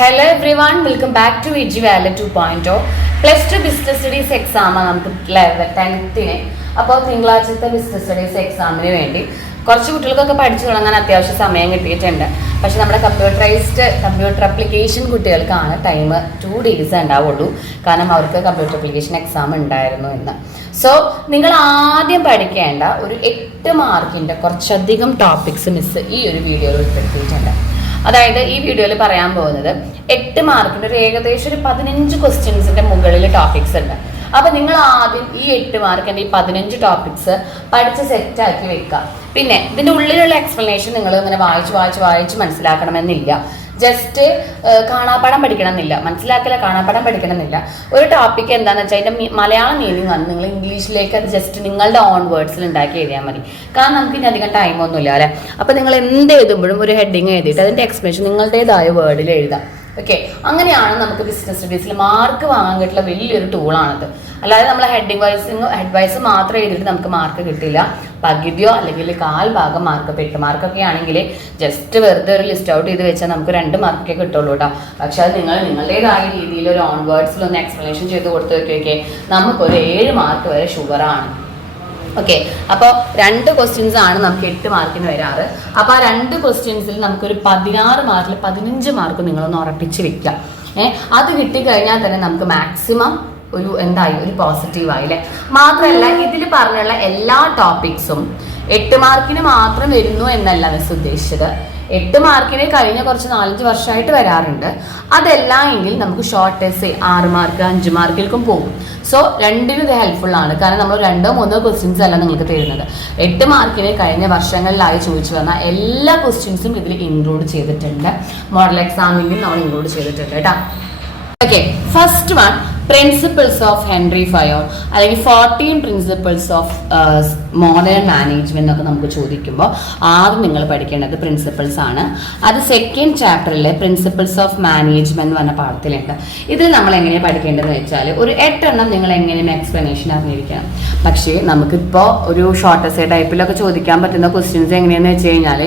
Hello everyone, welcome back to EG Valley 2.0. Plus 2 Business Studies exam നമുക്ക് 10th അപ്പോൾ തിങ്കളാഴ്ചത്തെ business studies എക്സാമിന് വേണ്ടി കുറച്ച് കുട്ടികൾക്കൊക്കെ പഠിച്ചു തുടങ്ങാൻ അത്യാവശ്യം സമയം കിട്ടിയിട്ടുണ്ട്. പക്ഷെ നമ്മുടെ കമ്പ്യൂട്ടർ അപ്ലിക്കേഷൻ കുട്ടികൾക്കാണ് ടൈം 2 days ഉണ്ടാവുള്ളൂ. കാരണം അവർക്ക് കമ്പ്യൂട്ടർ അപ്ലിക്കേഷൻ എക്സാം ഉണ്ടായിരുന്നു എന്ന്. സോ നിങ്ങൾ ആദ്യം പഠിക്കേണ്ട ഒരു 8 മാർക്കിൻ്റെ കുറച്ചധികം ടോപ്പിക്സ് മിസ് ഈ ഒരു വീഡിയോയിൽ ഉൾപ്പെടുത്തിയിട്ടുണ്ട്. അതായത് ഈ വീഡിയോയിൽ പറയാൻ പോകുന്നത് 8 മാർക്കിൻ്റെ ഒരു ഏകദേശം ഒരു 15 ക്വസ്റ്റ്യൻസിൻ്റെ മുകളിൽ ടോപ്പിക്സ് ഉണ്ട്. അപ്പോൾ നിങ്ങൾ ആദ്യം ഈ 8 മാർക്കിൻ്റെ ഈ 15 ടോപ്പിക്സ് പഠിച്ച് സെറ്റാക്കി വെക്കുക. പിന്നെ ഇതിൻ്റെ ഉള്ളിലുള്ള എക്സ്പ്ലനേഷൻ നിങ്ങൾ ഇങ്ങനെ വായിച്ച് മനസ്സിലാക്കണമെന്നില്ല. ജസ്റ്റ് കാണാപ്പാഠം പഠിക്കണമെന്നില്ല, കാണാപ്പാഠം പഠിക്കണമെന്നില്ല. ഒരു ടോപ്പിക്ക് എന്താണെന്ന് വെച്ചാൽ അതിൻ്റെ മലയാളം മീനിങ് ആണ് നിങ്ങൾ ഇംഗ്ലീഷിലേക്ക് അത് ജസ്റ്റ് നിങ്ങളുടെ ഓൺ വേർഡ്സിൽ ഉണ്ടാക്കി എഴുതിയാൽ മതി. കാരണം നമുക്ക് ഇനി അധികം ടൈമൊന്നുമില്ല അല്ലേ. അപ്പോൾ നിങ്ങൾ എന്ത് എഴുതുമ്പോഴും ഒരു ഹെഡിങ് എഴുതിയിട്ട് അതിൻ്റെ എക്സ്പ്ലനേഷൻ നിങ്ങളുടേതായ വേർഡിൽ എഴുതാം. ഓക്കെ, അങ്ങനെയാണ് നമുക്ക് ബിസിനസ് സ്റ്റഡീസിൽ മാർക്ക് വാങ്ങാൻ കിട്ടുന്ന വലിയൊരു ടൂളാണത്. അല്ലാതെ നമ്മൾ ഹെഡ് വൈസ് മാത്രം എഴുതിയിട്ട് നമുക്ക് മാർക്ക് കിട്ടില്ല. പകുതിയോ അല്ലെങ്കിൽ 1/4 ഭാഗം മാർക്ക്, 8 മാർക്കൊക്കെ ആണെങ്കിൽ ജസ്റ്റ് വെറുതെ ഒരു ലിസ്റ്റ് ഔട്ട് ചെയ്ത് വെച്ചാൽ നമുക്ക് 2 മാർക്കേ കിട്ടുള്ളൂ കേട്ടോ. പക്ഷെ അത് നിങ്ങളുടേതായ രീതിയിൽ ഒരു ഓൺ വേർഡ്സിൽ ഒന്ന് എക്സ്പ്ലനേഷൻ ചെയ്ത് കൊടുത്ത് വെക്കുകയൊക്കെ നമുക്കൊരു 7 മാർക്ക് വരെ ഷുഗറാണ്. ഓക്കെ, അപ്പോൾ 2 ക്വസ്റ്റ്യൻസ് ആണ് നമുക്ക് 8 മാർക്കിന് വരാറ്. അപ്പോൾ ആ 2 ക്വസ്റ്റ്യൻസിൽ നമുക്കൊരു 16 മാർക്കിൽ 15 മാർക്ക് നിങ്ങളൊന്ന് ഉറപ്പിച്ച് വെക്കുക. അത് കിട്ടിക്കഴിഞ്ഞാൽ തന്നെ നമുക്ക് മാക്സിമം ഒരു പോസിറ്റീവായി അല്ലേ. മാത്രമല്ല ഇതിൽ പറഞ്ഞുള്ള എല്ലാ ടോപ്പിക്സും 8 മാർക്കിന് മാത്രം വരുന്നു എന്നല്ല മിസ് ഉദ്ദേശിച്ചത്. 8 മാർക്കിന് കഴിഞ്ഞ കുറച്ച് 4-5 വർഷമായിട്ട് വരാറുണ്ട്. അതല്ല എങ്കിൽ നമുക്ക് ഷോർട്ട് എസ്സേ 6 മാർക്ക് 5 മാർക്കിൽക്കും പോകും. സോ രണ്ടിനും ഇത് ഹെൽപ്ഫുൾ ആണ്. കാരണം നമ്മൾ 2-3 ക്വസ്റ്റ്യൻസ് അല്ല നിങ്ങൾക്ക് തരുന്നത്. 8 മാർക്കിന് കഴിഞ്ഞ വർഷങ്ങളിലായി ചോദിച്ചു വന്നാൽ എല്ലാ ക്വസ്റ്റ്യൻസും ഇതിൽ ഇൻക്ലൂഡ് ചെയ്തിട്ടുണ്ട്. മോഡൽ എക്സാമിനും നമ്മൾ ഇൻക്ലൂഡ് ചെയ്തിട്ടുണ്ട് കേട്ടോ. Okay, first one principles of Henri Fayol അല്ലെങ്കിൽ 14 പ്രിൻസിപ്പിൾസ് ഓഫ് മോഡേൺ മാനേജ്മെന്റ് എന്നൊക്കെ നമുക്ക് ചോദിക്കുമ്പോൾ ആദ്യം നിങ്ങൾ പഠിക്കേണ്ടത് പ്രിൻസിപ്പിൾസ് ആണ്. അത് 2nd ചാപ്റ്ററിലെ പ്രിൻസിപ്പിൾസ് ഓഫ് മാനേജ്മെന്റ് എന്ന് പറഞ്ഞ പാഠത്തിലുണ്ട്. ഇതിൽ നമ്മൾ എങ്ങനെയാണ് പഠിക്കേണ്ടതെന്ന് വെച്ചാൽ ഒരു 8 എണ്ണം നിങ്ങൾ എങ്ങനെയും എക്സ്പ്ലനേഷൻ അറിഞ്ഞിരിക്കണം. പക്ഷേ നമുക്കിപ്പോൾ ഒരു ഷോർട്ട് എസ്സേ ടൈപ്പിലൊക്കെ ചോദിക്കാൻ പറ്റുന്ന ക്വസ്റ്റ്യൻസ് എങ്ങനെയാണെന്ന് വെച്ച് കഴിഞ്ഞാൽ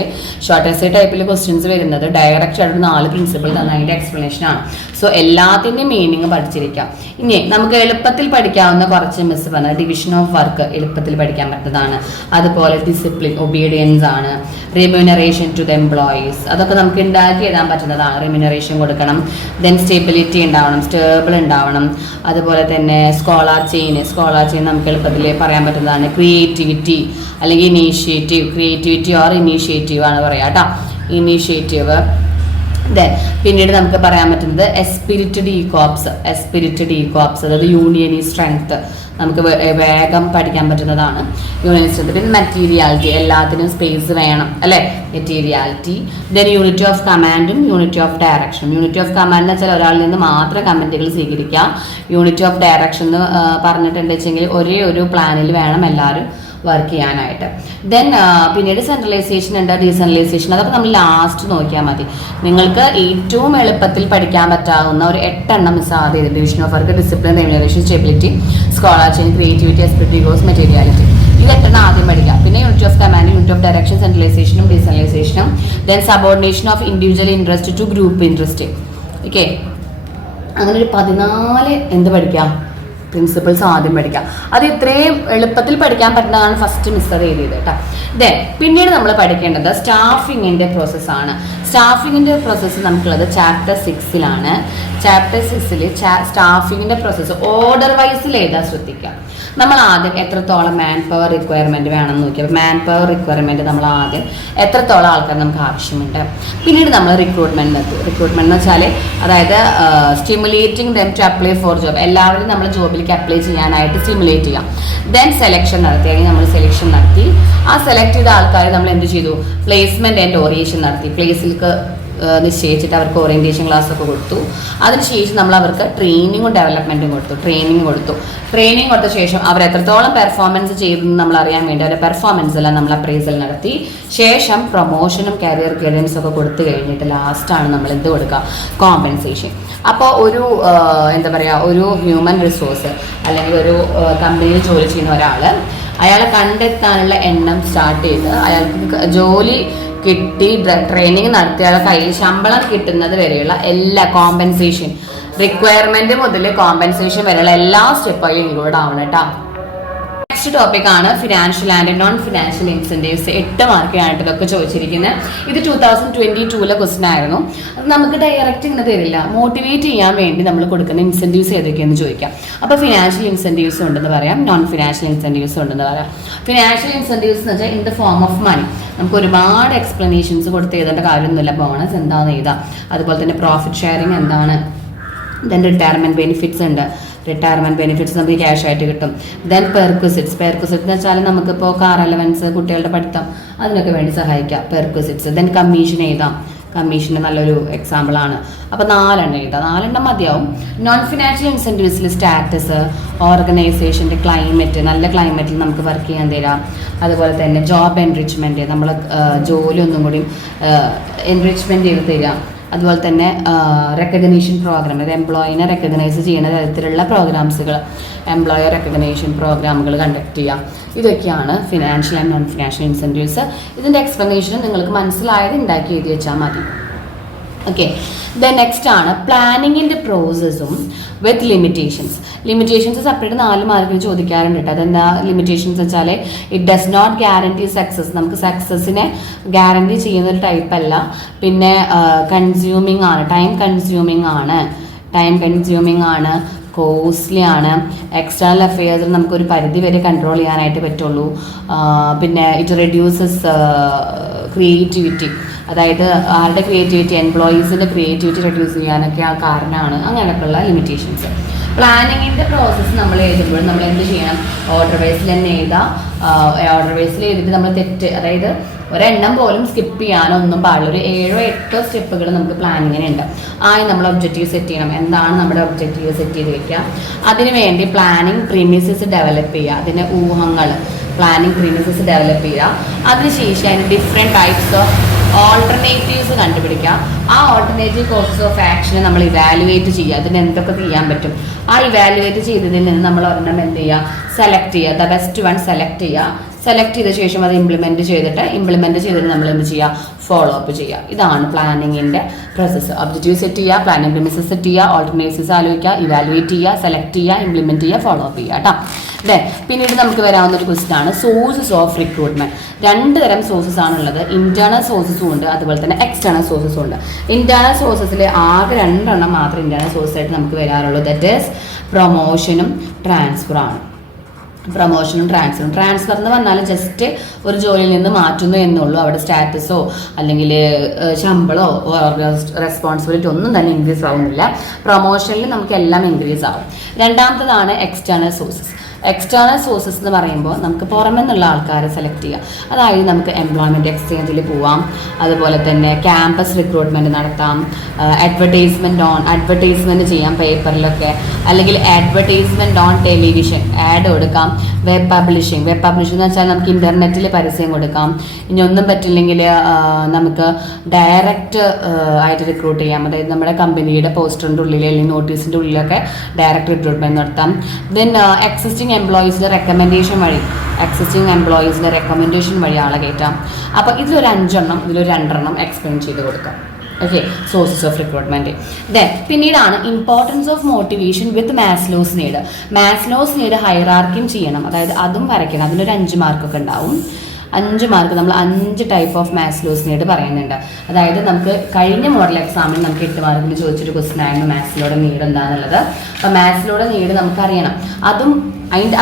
ഷോർട്ട് എസ്സേ ടൈപ്പിൽ ക്വസ്റ്റ്യൻസ് വരുന്നത് ഡയറക്റ്റ് ആയിട്ട് 4 പ്രിൻസിപ്പിൾ തന്നെ അതിൻ്റെ എക്സ്പ്ലനേഷൻ ആണ്. സോ എല്ലാത്തിൻ്റെയും മീനിങ് പഠിച്ചിരിക്കാം. ഇനി നമുക്ക് എളുപ്പത്തിൽ പഠിക്കാവുന്ന കുറച്ച് മിസ് പറഞ്ഞാൽ ഡിവിഷൻ ഓഫ് വർക്ക് എളുപ്പത്തിൽ പഠിക്കാൻ പറ്റുന്നതാണ്. അതുപോലെ ഡിസിപ്ലിൻ, ഒബീഡിയൻസ് ആണ്. റിമ്യൂണറേഷൻ ടു ദ എംപ്ലോയീസ് അതൊക്കെ നമുക്ക് ഉണ്ടാക്കി എഴുതാൻ പറ്റുന്നതാണ്. റിമ്യൂണറേഷൻ കൊടുക്കണം. ദെൻ സ്റ്റേബിലിറ്റി ഉണ്ടാവണം, സ്റ്റേബിൾ ഉണ്ടാവണം. അതുപോലെ തന്നെ സ്കോളാർ ചെയിൻ നമുക്ക് എളുപ്പത്തിൽ പറയാൻ പറ്റുന്നതാണ്. ക്രിയേറ്റിവിറ്റി അല്ലെങ്കിൽ ഇനീഷ്യേറ്റീവ്, ക്രിയേറ്റിവിറ്റി ഓർ ഇനീഷ്യേറ്റീവ് ആണ് പറയാം കേട്ടോ. ഇനീഷ്യേറ്റീവ്. പിന്നീട് നമുക്ക് പറയാൻ പറ്റുന്നത് എസ്പിരിറ്റ് ഡി കോപ്സ് അതായത് യൂണിയനി സ്ട്രെങ്ത് നമുക്ക് വേഗം പഠിക്കാൻ പറ്റുന്നതാണ്. Union strength. പിന്നെ മെറ്റീരിയാലിറ്റി, എല്ലാത്തിനും സ്പേസ് വേണം അല്ലേ. മെറ്റീരിയാലിറ്റി. ദെൻ യൂണിറ്റി ഓഫ് കമാൻഡും unity of direction. Unity of command എന്ന് വെച്ചാൽ ഒരാളിൽ നിന്ന് മാത്രം കമൻറ്റുകൾ സ്വീകരിക്കുക. യൂണിറ്റി ഓഫ് ഡയറക്ഷൻ എന്ന് പറഞ്ഞിട്ടുണ്ട് വെച്ചെങ്കിൽ ഒരേ ഒരു പ്ലാനിൽ വേണം എല്ലാവരും വർക്ക് ചെയ്യാനായിട്ട്. ദെൻ പിന്നീട് സെൻട്രലൈസേഷൻ ഉണ്ട്, ഡീസെൻട്രലൈസേഷൻ. അതൊക്കെ നമ്മൾ ലാസ്റ്റ് നോക്കിയാൽ മതി. നിങ്ങൾക്ക് ഏറ്റവും എളുപ്പത്തിൽ പഠിക്കാൻ പറ്റാവുന്ന ഒരു 8 എണ്ണം മിസ് ആദ്യം division of work, discipline, remuneration, stability, scalar chain, creativity, esprit, corps, materiality. ഇത് 8 എണ്ണം ആദ്യം പഠിക്കാം. പിന്നെ unit of command, unit of direction, സെൻട്രലൈസേഷനും ഡീസെൻട്രലൈസേഷനും. Then subordination of individual interest to group interest. Okay, അങ്ങനെ ഒരു 14 എന്ത് പഠിക്കാം പ്രിൻസിപ്പിൾസ് ആദ്യം പഠിക്കാം. അത് ഇത്രയും എളുപ്പത്തിൽ പഠിക്കാൻ പറ്റുന്നതാണ് ഫസ്റ്റ് മിസ് അത് എഴുതിയത് കേട്ടോ. ദെൻ പിന്നീട് നമ്മൾ പഠിക്കേണ്ടത് സ്റ്റാഫിങ്ങിൻ്റെ പ്രോസസ്സാണ്. സ്റ്റാഫിങ്ങിൻ്റെ പ്രോസസ്സ് നമുക്കുള്ളത് ചാപ്റ്റർ 6-ലാണ്. ചാപ്റ്റർ 6-ൽ സ്റ്റാഫിങ്ങിൻ്റെ പ്രോസസ്സ് ഓർഡർ വൈസിൽ എഴുതാൻ ശ്രദ്ധിക്കുക. നമ്മൾ ആദ്യം എത്രത്തോളം മാൻ പവർ റിക്വയർമെൻറ്റ് വേണമെന്ന് നോക്കിയാൽ മാൻ പവർ റിക്വയർമെൻറ്റ് നമ്മൾ ആദ്യം എത്രത്തോളം ആൾക്കാർ നമുക്ക് ആവശ്യമുണ്ട്. പിന്നീട് നമ്മൾ റിക്രൂട്ട്മെൻറ്റ് എന്ന് വെച്ചാൽ അതായത് stimulating them to apply for job, എല്ലാവരും നമ്മൾ ജോബിലേക്ക് അപ്ലൈ ചെയ്യാനായിട്ട് സ്റ്റിമുലേറ്റ് ചെയ്യാം. ദെൻ സെലക്ഷൻ നടത്തി, അല്ലെങ്കിൽ നമ്മൾ സെലക്ഷൻ നടത്തി ആ സെലക്ട് ചെയ്ത ആൾക്കാർ നമ്മൾ എന്ത് ചെയ്തു, പ്ലേസ്മെൻറ്റ് ആൻഡ് ഓറിയൻറ്റേഷൻ നടത്തി. പ്ലേസിലേക്ക് നിശ്ചയിച്ചിട്ട് അവർക്ക് ഓറിയൻറ്റേഷൻ ക്ലാസ്സൊക്കെ കൊടുത്തു. അതിനുശേഷം നമ്മൾ അവർക്ക് ട്രെയിനിങ്ങും ഡെവലപ്മെൻറ്റും കൊടുത്തു. ട്രെയിനിങ് കൊടുത്ത ശേഷം അവർ എത്രത്തോളം പെർഫോമൻസ് ചെയ്തെന്ന് നമ്മൾ അറിയാൻ വേണ്ടി അവരുടെ പെർഫോമൻസ് എല്ലാം നമ്മൾ അപ്രൈസൽ നടത്തി. ശേഷം പ്രൊമോഷനും കരിയർ ഗൈഡൻസും ഒക്കെ കൊടുത്തു കഴിഞ്ഞിട്ട് ലാസ്റ്റാണ് നമ്മൾ എന്ത് കൊടുക്കുക, കോമ്പൻസേഷൻ. അപ്പോൾ ഒരു ഒരു ഹ്യൂമൻ റിസോഴ്സ് അല്ലെങ്കിൽ ഒരു കമ്പനിയിൽ ജോലി ചെയ്യുന്ന ഒരാൾ അയാളെ കണ്ടെത്താനുള്ള എണ്ണം സ്റ്റാർട്ട് ചെയ്ത് അയാൾക്ക് ജോലി കിട്ടി ട്രെയിനിങ് നടത്തിയ കയ്യിൽ ശമ്പളം കിട്ടുന്നത് വരെയുള്ള എല്ലാ കോമ്പൻസേഷൻ റിക്വയർമെന്റ് മുതൽ കോമ്പൻസേഷൻ വരെയുള്ള എല്ലാ സ്റ്റെപ്പും ഇൻക്ലൂഡ് ആവണം കേട്ടോ. നെക്സ്റ്റ് ടോപ്പിക് ആണ് financial and non financial incentives. 8 മാർക്കിനായിട്ട് ഇതൊക്കെ ചോദിച്ചിരിക്കുന്നത്. ഇത് 2022 ക്വസ്റ്റൻ ആയിരുന്നു. അത് നമുക്ക് ഡയറക്റ്റ് ഇങ്ങനെ തരില്ല, മോട്ടിവേറ്റ് ചെയ്യാൻ വേണ്ടി നമ്മൾ കൊടുക്കുന്ന ഇൻസെന്റീവ്സ് ഏതൊക്കെയെന്ന് ചോദിക്കാം. അപ്പോൾ ഫിനാൻഷ്യൽ ഇൻസെന്റീവ്സ് ഉണ്ടെന്ന് പറയാം, നോൺ ഫിനാൻഷ്യൽ ഇൻസെന്റീവ്സ് ഉണ്ടെന്ന് പറയാം. ഫിനാൻഷ്യൽ ഇൻസെന്റീവ്സ് എന്ന് വെച്ചാൽ in the form of money. നമുക്ക് ഒരുപാട് എക്സ്പ്ലനേഷൻസ് കൊടുത്ത് എഴുതേണ്ട കാര്യമൊന്നുമില്ല. ബോണസ് എന്താണെന്ന് എഴുതാം, അതുപോലെ തന്നെ പ്രോഫിറ്റ് ഷെയറിങ് എന്താണ്, ദെൻ റിട്ടയർമെന്റ് ബെനിഫിറ്റ്സ് ഉണ്ട്. റിട്ടയർമെന്റ് ബെനിഫിറ്റ്സ് നമുക്ക് ക്യാഷ് ആയിട്ട് കിട്ടും. ദെൻ പെർക്വിസിറ്റ്സ് എന്ന് വെച്ചാൽ നമുക്കിപ്പോൾ കാർ അലവൻസ്, കുട്ടികളുടെ പഠിത്തം, അതിനൊക്കെ വേണ്ടി സഹായിക്കാം പെർക്വിസിറ്റ്സ്. ദെൻ കമ്മീഷൻ എഴുതാം, കമ്മീഷന് നല്ലൊരു എക്സാമ്പിൾ ആണ്. അപ്പോൾ 4 എഴുതാം, 4 മതിയാവും. നോൺ ഫിനാൻഷ്യൽ ഇൻസെന്റീവ്സിൽ സ്റ്റാറ്റസ്, ഓർഗനൈസേഷൻ്റെ ക്ലൈമറ്റ്, നല്ല ക്ലൈമറ്റിൽ നമുക്ക് വർക്ക് ചെയ്യാൻ തരാം. അതുപോലെ തന്നെ ജോബ് എൻറിച്ച്മെന്റ്, നമ്മൾ ജോലി ഒന്നും കൂടി എൻറിച്ച്മെന്റ് ചെയ്ത് തരാം. അതുപോലെ തന്നെ റെക്കഗ്നീഷൻ പ്രോഗ്രാം, അത് എംപ്ലോയിനെ റെക്കഗ്നൈസ് ചെയ്യുന്ന തരത്തിലുള്ള പ്രോഗ്രാംസുകൾ, എംപ്ലോയർ റെക്കഗ്നേഷൻ പ്രോഗ്രാമുകൾ കണ്ടക്ട് ചെയ്യാം. ഇതൊക്കെയാണ് financial and non financial incentives. ഇതിൻ്റെ എക്സ്പ്ലനേഷൻ നിങ്ങൾക്ക് മനസ്സിലായത് ഉണ്ടാക്കി എഴുതി വെച്ചാൽ മതി. ഓക്കെ, ദെൻ നെക്സ്റ്റ് ആണ് പ്ലാനിങ്ങിൻ്റെ പ്രോസസ്സും വിത്ത് ലിമിറ്റേഷൻസ്. ലിമിറ്റേഷൻസ് സെപ്പറേറ്റ് 4 മാർക്കിന് ചോദിക്കാറുണ്ട് കേട്ടോ. അതെന്താ ലിമിറ്റേഷൻസ് വെച്ചാൽ it does not guarantee success. നമുക്ക് സക്സസിനെ ഗ്യാരണ്ടി ചെയ്യുന്ന ഒരു ടൈപ്പ് അല്ല. പിന്നെ കൺസ്യൂമിങ് ആണ്, ടൈം കൺസ്യൂമിങ് ആണ്, കോസ്റ്റ്ലി ആണ്. എക്സ്റ്റേണൽ അഫെയർസിൽ നമുക്കൊരു പരിധി വരെ കൺട്രോൾ ചെയ്യാനായിട്ട് പറ്റുള്ളൂ. പിന്നെ ഇറ്റ് റെഡ്യൂസസ് ക്രിയേറ്റിവിറ്റി, അതായത് ആരുടെ ക്രിയേറ്റിവിറ്റി, എംപ്ലോയീസിൻ്റെ ക്രിയേറ്റിവിറ്റി റെഡ്യൂസ് ചെയ്യാനൊക്കെ ആ കാരണമാണ്. അങ്ങനെയൊക്കെയുള്ള ലിമിറ്റേഷൻസ്. പ്ലാനിങ്ങിൻ്റെ പ്രോസസ്സ് നമ്മൾ എഴുതുമ്പോൾ നമ്മൾ എന്ത് ചെയ്യണം, ഓർഡർ വൈസിൽ തന്നെ എഴുതാം. ഓർഡർ വൈസിൽ എഴുതിയിട്ട് നമ്മൾ തെറ്റ്, അതായത് ഒരെണ്ണം പോലും സ്കിപ്പ് ചെയ്യാനൊന്നും പാടില്ല. ഒരു 7-8 സ്റ്റെപ്പുകൾ നമുക്ക് പ്ലാനിങ്ങിനുണ്ട്. നമ്മൾ ഒബ്ജക്റ്റീവ് സെറ്റ് ചെയ്യണം. എന്താണ് നമ്മുടെ ഒബ്ജക്റ്റീവ് സെറ്റ് ചെയ്ത് വെക്കുക. അതിനുവേണ്ടി പ്ലാനിങ് പ്രീമിസസ് ഡെവലപ്പ് ചെയ്യുക, അതിൻ്റെ ഊഹങ്ങൾ, പ്ലാനിങ് പ്രീമിസസ് ഡെവലപ്പ് ചെയ്യുക. അതിനുശേഷം അതിന് ഡിഫറെൻറ്റ് ടൈപ്സ് ഓഫ് ഓൾട്ടർനേറ്റീവ്സ് കണ്ടുപിടിക്കുക. ആ ഓൾട്ടർനേറ്റീവ് കോഴ്സസ് ഓഫ് ആക്ഷനെ നമ്മൾ ഇവാലുവേറ്റ് ചെയ്യുക. അതിന് എന്തൊക്കെ ചെയ്യാൻ പറ്റും. ആ ഇവാലുവേറ്റ് ചെയ്തതിൽ നിന്ന് നമ്മൾ ഒരെണ്ണം എന്ത് ചെയ്യുക, സെലക്ട് ചെയ്യുക, ദ ബെസ്റ്റ് വൺ സെലക്ട് ചെയ്യുക. സെലക്ട് ചെയ്ത ശേഷം അത് ഇംപ്ലിമെൻറ്റ് ചെയ്തിട്ട് നമ്മൾ എന്ത് ചെയ്യുക, ഫോളോ അപ്പ് ചെയ്യുക. ഇതാണ് പ്ലാനിങ്ങിൻ്റെ പ്രോസസ്സ്. ഒബ്ജക്റ്റീവ് സെറ്റ് ചെയ്യുക, പ്ലാനിങ് പ്രിമിസസ് സെറ്റ് ചെയ്യുക, ഓൾട്ടർനേറ്റീവ്സ് ആലോചിക്കുക, ഇവാലുവേറ്റ് ചെയ്യുക, സെലക്ട് ചെയ്യുക, ഇംപ്ലിമെൻറ്റ് ചെയ്യുക, ഫോളോ അപ്പ് ചെയ്യുക കേട്ടോ. പിന്നീട് നമുക്ക് വരാവുന്ന ഒരു ക്വസ്റ്റ്യൻ ആണ് സോഴ്സസ് ഓഫ് റിക്രൂട്ട്മെന്റ്. 2 തരം സോഴ്സസ് ആണുള്ളത്. ഇന്റേണൽ സോഴ്സസും ഉണ്ട്, അതുപോലെ തന്നെ എക്സ്റ്റേണൽ സോഴ്സസും ഉണ്ട്. ഇന്റേണൽ സോഴ്സസിൽ ആകെ 2 എണ്ണം മാത്രം ഇന്റേണൽ സോഴ്സ് ആയിട്ട് നമുക്ക് വരാറുള്ളൂ. ദറ്റ് ഈസ് പ്രൊമോഷനും ട്രാൻസ്ഫറാണ്. ട്രാൻസ്ഫർ എന്ന് പറഞ്ഞാൽ ജസ്റ്റ് ഒരു ജോലിയിൽ നിന്ന് മാറ്റുന്നു എന്നുള്ളൂ. അവിടെ സ്റ്റാറ്റസോ അല്ലെങ്കിൽ ശമ്പളമോ റെസ്പോൺസിബിലിറ്റി ഒന്നും തന്നെ ഇൻക്രീസ് ആവുന്നില്ല. പ്രൊമോഷനിൽ നമുക്ക് എല്ലാം ഇൻക്രീസ് ആവും. രണ്ടാമത്തതാണ് എക്സ്റ്റേണൽ സോഴ്സസ്. എക്സ്റ്റേണൽ സോഴ്സസ് എന്ന് പറയുമ്പോൾ നമുക്ക് പുറമെ നിന്നുള്ള ആൾക്കാരെ സെലക്ട് ചെയ്യാം. അതായത് നമുക്ക് എംപ്ലോയ്മെൻറ്റ് എക്സ്ചേഞ്ചിൽ പോവാം, അതുപോലെ തന്നെ ക്യാമ്പസ് റിക്രൂട്ട്മെൻറ്റ് നടത്താം, അഡ്വർടൈസ്മെൻറ്റ് ചെയ്യാം പേപ്പറിലൊക്കെ, അല്ലെങ്കിൽ അഡ്വർടൈസ്മെൻറ്റ് ഓൺ ടെലിവിഷൻ, ആഡ് കൊടുക്കാം. വെബ് പബ്ലിഷിംഗ് എന്ന് വെച്ചാൽ നമുക്ക് ഇൻ്റർനെറ്റിൽ പരസ്യം കൊടുക്കാം. ഇനി ഒന്നും പറ്റില്ലെങ്കിൽ നമുക്ക് ഡയറക്റ്റ് ആയിട്ട് റിക്രൂട്ട് ചെയ്യാം. അതായത് നമ്മുടെ കമ്പനിയുടെ പോസ്റ്ററിൻ്റെ ഉള്ളിൽ അല്ലെങ്കിൽ നോട്ടീസിൻ്റെ ഉള്ളിലൊക്കെ ഡയറക്റ്റ് റിക്രൂട്ട്മെൻറ്റ് നടത്താം. ദെൻ എക്സിസ്റ്റിംഗ് എംപ്ലോയീസിൻ്റെ റെക്കമെൻഡേഷൻ വഴി ആളെ കയറ്റാം. അപ്പോൾ ഇതിലൊരു 5 എണ്ണം, ഇതിലൊരു 2 എണ്ണം എക്സ്പ്ലെയിൻ ചെയ്ത് കൊടുക്കാം. Okay, sources of recruitment. പിന്നീടാണ് importance of motivation with Maslow's need ഹൈറാർക്കിയും ചെയ്യണം. അതായത് അതും വരയ്ക്കണം. അതിനൊരു 5 മാർക്കൊക്കെ ഉണ്ടാവും. 5 മാർക്ക് നമ്മൾ 5 ടൈപ്പ് ഓഫ് മാസ്ലോസ് നീഡ് പറയുന്നുണ്ട്. അതായത് നമുക്ക് കഴിഞ്ഞ മോഡൽ എക്സാമിന് നമുക്ക് 8 മാർക്കിൽ ചോദിച്ചൊരു ക്വസ്റ്റൻ ആയിരുന്നു മാത്സിലോടെ നീഡ് എന്താണെന്നുള്ളത്. അപ്പോൾ മാത്സിലോടെ നീഡ് നമുക്കറിയണം.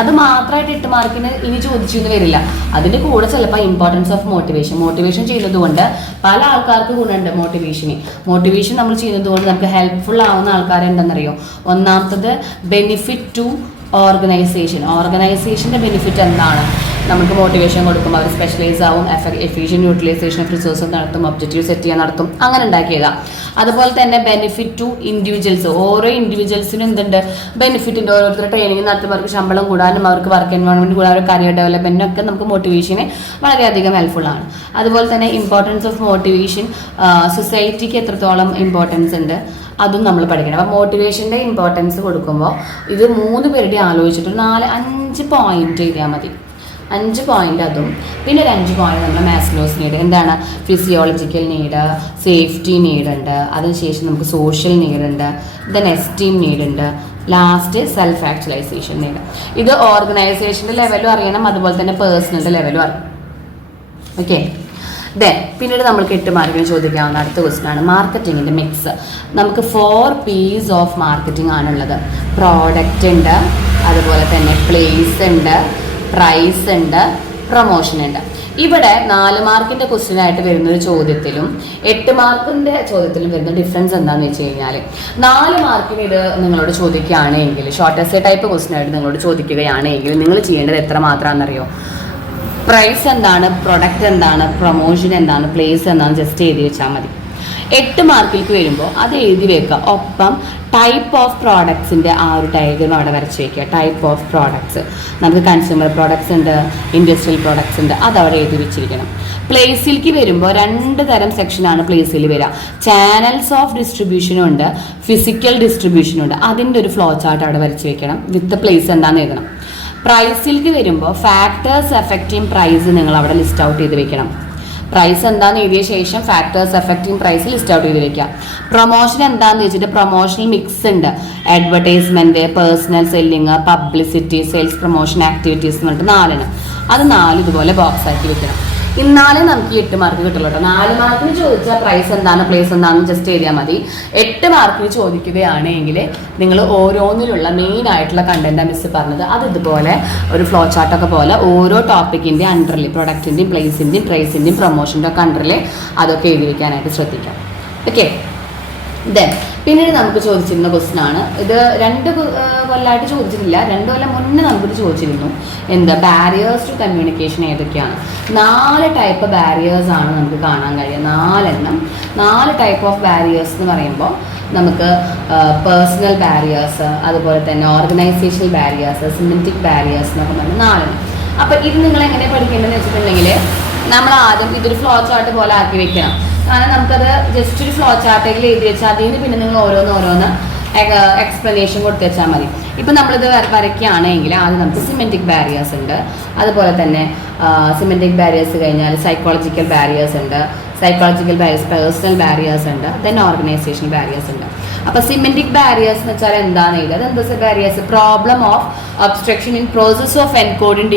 അത് മാത്രമായിട്ട് 8 മാർക്കിന് ഇനി ചോദിച്ചെന്ന് വരില്ല. അതിൻ്റെ കൂടെ ചിലപ്പോൾ ഇമ്പോർട്ടൻസ് ഓഫ് മോട്ടിവേഷൻ ചെയ്യുന്നത് കൊണ്ട് പല ആൾക്കാർക്ക് ഗുണമുണ്ട്. മോട്ടിവേഷൻ നമ്മൾ ചെയ്യുന്നത് കൊണ്ട് നമുക്ക് ഹെൽപ്ഫുൾ ആവുന്ന ആൾക്കാരുണ്ടെന്നറിയോ. ഒന്നാമത്തത് ബെനിഫിറ്റ് ടു ഓർഗനൈസേഷൻ്റെ ബെനിഫിറ്റ് എന്താണ്? നമുക്ക് മോട്ടിവേഷൻ കൊടുക്കും, അവർ സ്പെഷ്യലൈസ് ആവും, എഫിഷ്യൻറ്റ് യൂട്ടിലൈസേഷൻ ഓഫ് റിസോഴ്സ് നടത്തും, ഒബ്ജക്റ്റീവ് സെറ്റ് ചെയ്യാൻ നടത്തും, അങ്ങനെ ഉണ്ടാക്കിയതാണ്. അതുപോലെ തന്നെ ബെനിഫിറ്റ് ടു ഇൻഡിവിജ്വൽസ്, ഓരോ ഇൻഡിവിജ്വൽസിനും എന്തുണ്ട് ബെനിഫിറ്റിൻ്റെ. ഓരോരുത്തർ ട്രെയിനിങ് നടത്തുമ്പോൾ അവർക്ക് ശമ്പളം കൂടാനും അവർക്ക് വർക്ക് എൻവയോൺമെൻറ്റ് കൂടാനും അവർക്ക് കരിയർ ഡെവലപ്മെൻറ്റിനും ഒക്കെ നമുക്ക് മോട്ടിവേഷന് വളരെയധികം ഹെൽപ്ഫുൾ ആണ്. അതുപോലെ തന്നെ ഇമ്പോർട്ടൻസ് ഓഫ് മോട്ടിവേഷൻ സൊസൈറ്റിക്ക് എത്രത്തോളം ഇമ്പോർട്ടൻസ് ഉണ്ട് അതും നമ്മൾ പഠിക്കണം. അപ്പോൾ മോട്ടിവേഷൻ്റെ ഇമ്പോർട്ടൻസ് കൊടുക്കുമ്പോൾ ഇത് 3 പേരുടെ ആലോചിച്ചിട്ട് 4-5 പോയിന്റ് എഴുതിയാൽ മതി. 5 പോയിന്റ് അതും, പിന്നെ ഒരു 5 പോയിന്റ് നമ്മുടെ മാസ്ലോസ് നീഡ്. എന്താണ്? ഫിസിയോളജിക്കൽ നീഡ്, സേഫ്റ്റി നീഡ് ഉണ്ട്, അതിനുശേഷം നമുക്ക് സോഷ്യൽ നീഡ് ഉണ്ട്, ദെൻ എസ്റ്റീം നീഡ് ഉണ്ട്, ലാസ്റ്റ് സെൽഫ് ആക്ച്വലൈസേഷൻ നീഡ്. ഇത് ഓർഗനൈസേഷൻ്റെ ലെവലും അറിയണം, അതുപോലെ തന്നെ പേഴ്സണലിൻ്റെ ലെവലും അറിയണം. ഓക്കെ. ദെൻ പിന്നീട് നമ്മൾക്ക് 8 മാർക്കിന് ചോദിക്കാവുന്ന അടുത്ത ക്വസ്റ്റ്യൻ ആണ് മാർക്കറ്റിങ്ങിൻ്റെ മിക്സ്. നമുക്ക് 4 P's ഓഫ് മാർക്കറ്റിംഗ് ആണുള്ളത്. പ്രോഡക്റ്റ് ഉണ്ട്, അതുപോലെ തന്നെ പ്ലേസ് ഉണ്ട്, പ്രൈസ് ഉണ്ട്, പ്രൊമോഷൻ ഉണ്ട്. ഇവിടെ 4 മാർക്കിൻ്റെ ക്വസ്റ്റ്യൻ ആയിട്ട് വരുന്നൊരു ചോദ്യത്തിലും 8 മാർക്കിൻ്റെ ചോദ്യത്തിലും വരുന്ന ഡിഫറൻസ് എന്താണെന്ന് വെച്ച് കഴിഞ്ഞാൽ, 4 മാർക്കിന് ഇത് നിങ്ങളോട് ചോദിക്കുകയാണെങ്കിൽ, ഷോർട്ട് എസ്സേ ടൈപ്പ് ക്വസ്റ്റ്യൻ ആയിട്ട് നിങ്ങളോട് ചോദിക്കുകയാണെങ്കിൽ നിങ്ങൾ ചെയ്യേണ്ടത് എത്ര മാത്രമാണെന്നറിയോ? പ്രൈസ് എന്താണ്, പ്രൊഡക്റ്റ് എന്താണ്, പ്രൊമോഷൻ എന്താണ്, പ്ലേസ് എന്താണ് ജസ്റ്റ് എഴുതി വെച്ചാൽ മതി. 8 മാർക്കിലേക്ക് വരുമ്പോൾ അത് എഴുതി വെക്കുക. ഒപ്പം ടൈപ്പ് ഓഫ് പ്രോഡക്ട്സിൻ്റെ ആ ഒരു ഡയഗ്രം അവിടെ വരച്ച് വയ്ക്കുക. ടൈപ്പ് ഓഫ് പ്രോഡക്ട്സ്, നമുക്ക് കൺസ്യൂമർ പ്രോഡക്ട്സ് ഉണ്ട്, ഇൻഡസ്ട്രിയൽ പ്രോഡക്ട്സ് ഉണ്ട്, അതവിടെ എഴുതി വെച്ചിരിക്കണം. പ്ലേസിലേക്ക് വരുമ്പോൾ 2 തരം സെക്ഷനാണ് പ്ലേസിൽ വരിക. ചാനൽസ് ഓഫ് ഡിസ്ട്രിബ്യൂഷനും ഉണ്ട്, ഫിസിക്കൽ ഡിസ്ട്രിബ്യൂഷനും ഉണ്ട്. അതിൻ്റെ ഒരു ഫ്ലോ ചാർട്ട് അവിടെ വരച്ച് വെക്കണം. വിത്ത് പ്ലേസ് എന്താണെന്ന് എഴുതണം. പ്രൈസിലേക്ക് വരുമ്പോൾ ഫാക്ടേഴ്സ് എഫക്റ്റിംഗ് പ്രൈസ് നിങ്ങൾ അവിടെ ലിസ്റ്റ് ഔട്ട് ചെയ്ത് വെക്കണം. പ്രൈസ് എന്താണെന്ന് എഴുതിയ ശേഷം factors affecting price list out ചെയ്ത് വെക്കാം. പ്രൊമോഷൻ എന്താണെന്ന് വെച്ചിട്ട് പ്രൊമോഷണൽ മിക്സ് ഉണ്ട്. Advertisement, personal selling, publicity, sales promotion activities എന്ന് പറഞ്ഞിട്ട് 4 അത് 4 ഇതുപോലെ ബോക്സ് ആക്കി വെക്കണം. ഇന്നാലേ നമുക്ക് 8 മാർക്ക് കിട്ടുള്ളൂ കേട്ടോ. 4 മാർക്കിന് ചോദിച്ചാൽ പ്രൈസ് എന്താണ്, പ്ലേസ് എന്താണെന്ന് ജസ്റ്റ് എഴുതിയാൽ മതി. 8 മാർക്കിന് ചോദിക്കുകയാണെങ്കിൽ നിങ്ങൾ ഓരോന്നിലുള്ള മെയിൻ ആയിട്ടുള്ള കണ്ടന്റ് മിസ് പറഞ്ഞത് അത് ഇതുപോലെ ഒരു ഫ്ലോ ചാർട്ടൊക്കെ പോലെ ഓരോ ടോപ്പിക്കിൻ്റെ അണ്ടറിൽ പ്രൊഡക്റ്റിൻ്റെയും പ്ലേസിൻ്റെയും പ്രൈസിൻ്റെയും പ്രൊമോഷൻ്റെ ഒക്കെ അണ്ടറിൽ അതൊക്കെ എഴുതി വയ്ക്കാനായിട്ട് ശ്രദ്ധിക്കാം. ഓക്കെ. ദെൻ പിന്നീട് നമുക്ക് ചോദിച്ചിരുന്ന ക്വസ്റ്റ്യൻ ആണ് ഇത്. 2 കൊല്ലമായിട്ട് ചോദിച്ചിട്ടില്ല, 2 കൊല്ലം മുന്നേ നമുക്കിത് ചോദിച്ചിരുന്നു. എന്താ ബാരിയേഴ്സ് ടു കമ്മ്യൂണിക്കേഷൻ ഏതൊക്കെയാണ്? 4 ടൈപ്പ് ബാരിയേഴ്സ് ആണ് നമുക്ക് കാണാൻ കഴിയുക. 4 ടൈപ്പ് ഓഫ് ബാരിയേഴ്സ് എന്ന് പറയുമ്പോൾ നമുക്ക് പേഴ്സണൽ ബാരിയേഴ്സ്, അതുപോലെ തന്നെ ഓർഗനൈസേഷണൽ ബാരിയേഴ്സ്, സിമന്റിക് ബാരിയേഴ്സ് എന്നൊക്കെ പറഞ്ഞാൽ 4. അപ്പോൾ ഇത് നിങ്ങൾ എങ്ങനെ പഠിക്കേണ്ടതെന്ന് വെച്ചിട്ടുണ്ടെങ്കിൽ നമ്മൾ ആദ്യം ഇതൊരു ഫ്ലോ ചാർട്ട് പോലെ ആക്കി വെക്കണം. കാരണം നമുക്കത് ജസ്റ്റ് ഒരു ഫ്ലോ ചാർട്ടിൽ എഴുതി വെച്ചാൽ അതിൽ നിന്ന് പിന്നെ നിങ്ങൾ ഓരോന്ന് എക്സ്പ്ലനേഷൻ കൊടുത്ത് വെച്ചാൽ മതി. ഇപ്പം നമ്മളിത് വരയ്ക്കുകയാണെങ്കിൽ ആദ്യം നമുക്ക് സിമെൻറ്റിക് ബാരിയേഴ്സ് ഉണ്ട്, അതുപോലെ തന്നെ സിമെൻറ്റിക് ബാരിയേഴ്സ് കഴിഞ്ഞാൽ സൈക്കോളജിക്കൽ ബാരിയേഴ്സ് ഉണ്ട്, സൈക്കോളജിക്കൽ ബാരിയേഴ്സ്, പേഴ്സണൽ ബാരിയേഴ്സ് ഉണ്ട്, ദെൻ ഓർഗനൈസേഷണൽ ബാരിയേഴ്സ് ഉണ്ട്. അപ്പോൾ സിമെൻറ്റിക് ബാരിയേഴ്സ് എന്ന് വെച്ചാൽ എന്താണ് എഴുതുക? എന്താ barriers? Problem of obstruction in process of encoding